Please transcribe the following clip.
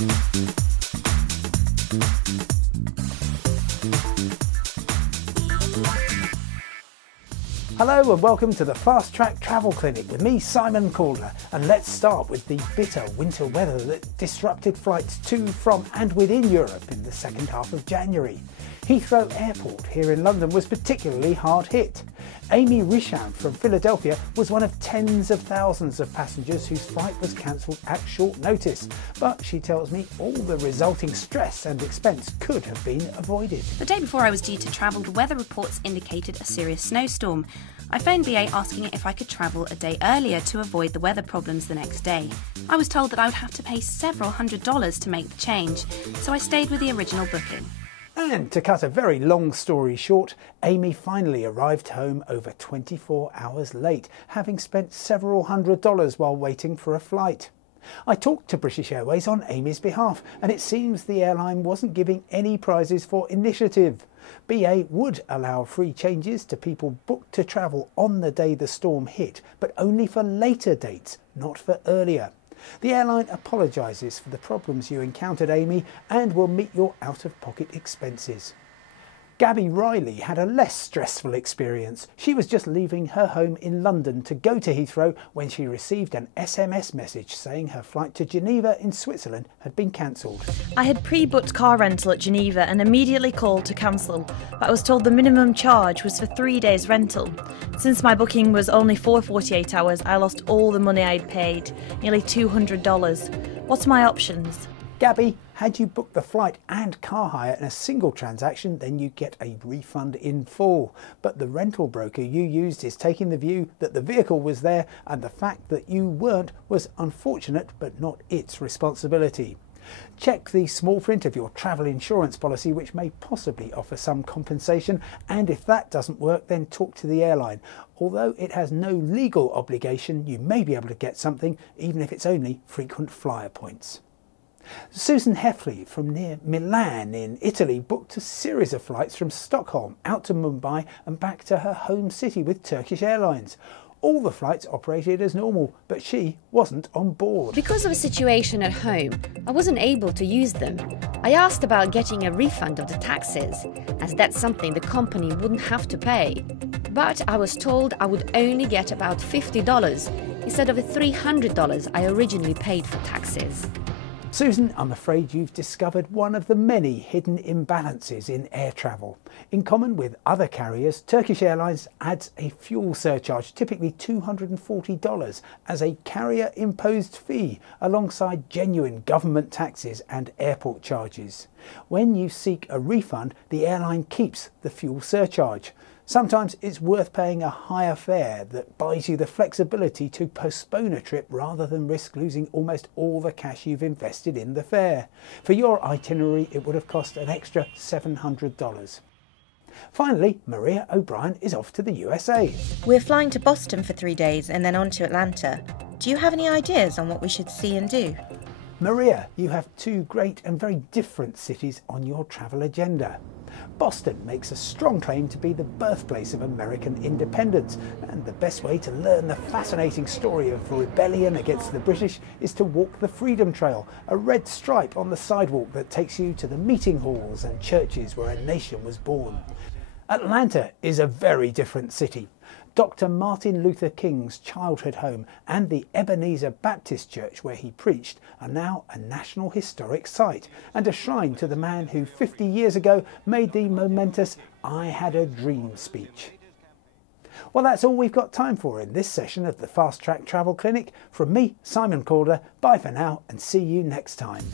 Hello and welcome to the Fast Track Travel Clinic with me, Simon Calder, and let's start with the bitter winter weather that disrupted flights to, from and within Europe in the second half of January. Heathrow Airport here in London was particularly hard hit. Amy Richard from Philadelphia was one of tens of thousands of passengers whose flight was cancelled at short notice, but she tells me all the resulting stress and expense could have been avoided. The day before I was due to travel, the weather reports indicated a serious snowstorm. I phoned BA asking if I could travel a day earlier to avoid the weather problems the next day. I was told that I would have to pay several $100s to make the change, so I stayed with the original booking. And to cut a very long story short, Amy finally arrived home over 24 hours late, having spent several $100s while waiting for a flight. I talked to British Airways on Amy's behalf, and it seems the airline wasn't giving any prizes for initiative. BA would allow free changes to people booked to travel on the day the storm hit, but only for later dates, not for earlier. The airline apologises for the problems you encountered, Amy, and will meet your out-of-pocket expenses. Gabby Riley had a less stressful experience. She was just leaving her home in London to go to Heathrow when she received an SMS message saying her flight to Geneva in Switzerland had been cancelled. I had pre-booked car rental at Geneva and immediately called to cancel, but I was told the minimum charge was for 3 days rental. Since my booking was only for 48 hours, I lost all the money I'd paid, nearly $200. What's my options? Gabby, had you booked the flight and car hire in a single transaction, then you get a refund in full. But the rental broker you used is taking the view that the vehicle was there and the fact that you weren't was unfortunate but not its responsibility. Check the small print of your travel insurance policy, which may possibly offer some compensation, and if that doesn't work, then talk to the airline. Although it has no legal obligation, you may be able to get something, even if it's only frequent flyer points. Susan Heffley from near Milan in Italy booked a series of flights from Stockholm out to Mumbai and back to her home city with Turkish Airlines. All the flights operated as normal, but she wasn't on board. Because of a situation at home, I wasn't able to use them. I asked about getting a refund of the taxes, as that's something the company wouldn't have to pay. But I was told I would only get about $50 instead of the $300 I originally paid for taxes. Susan, I'm afraid you've discovered one of the many hidden imbalances in air travel. In common with other carriers, Turkish Airlines adds a fuel surcharge, typically $240, as a carrier-imposed fee, alongside genuine government taxes and airport charges. When you seek a refund, the airline keeps the fuel surcharge. Sometimes it's worth paying a higher fare that buys you the flexibility to postpone a trip rather than risk losing almost all the cash you've invested in the fare. For your itinerary, it would have cost an extra $700. Finally, Maria O'Brien is off to the USA. We're flying to Boston for 3 days and then on to Atlanta. Do you have any ideas on what we should see and do? Maria, you have two great and very different cities on your travel agenda. Boston makes a strong claim to be the birthplace of American independence, and the best way to learn the fascinating story of rebellion against the British is to walk the Freedom Trail, a red stripe on the sidewalk that takes you to the meeting halls and churches where a nation was born. Atlanta is a very different city. Dr. Martin Luther King's childhood home and the Ebenezer Baptist Church where he preached are now a National Historic Site and a shrine to the man who 50 years ago made the momentous "I Had a Dream" speech. Well, that's all we've got time for in this session of the Fast Track Travel Clinic. From me, Simon Calder, bye for now and see you next time.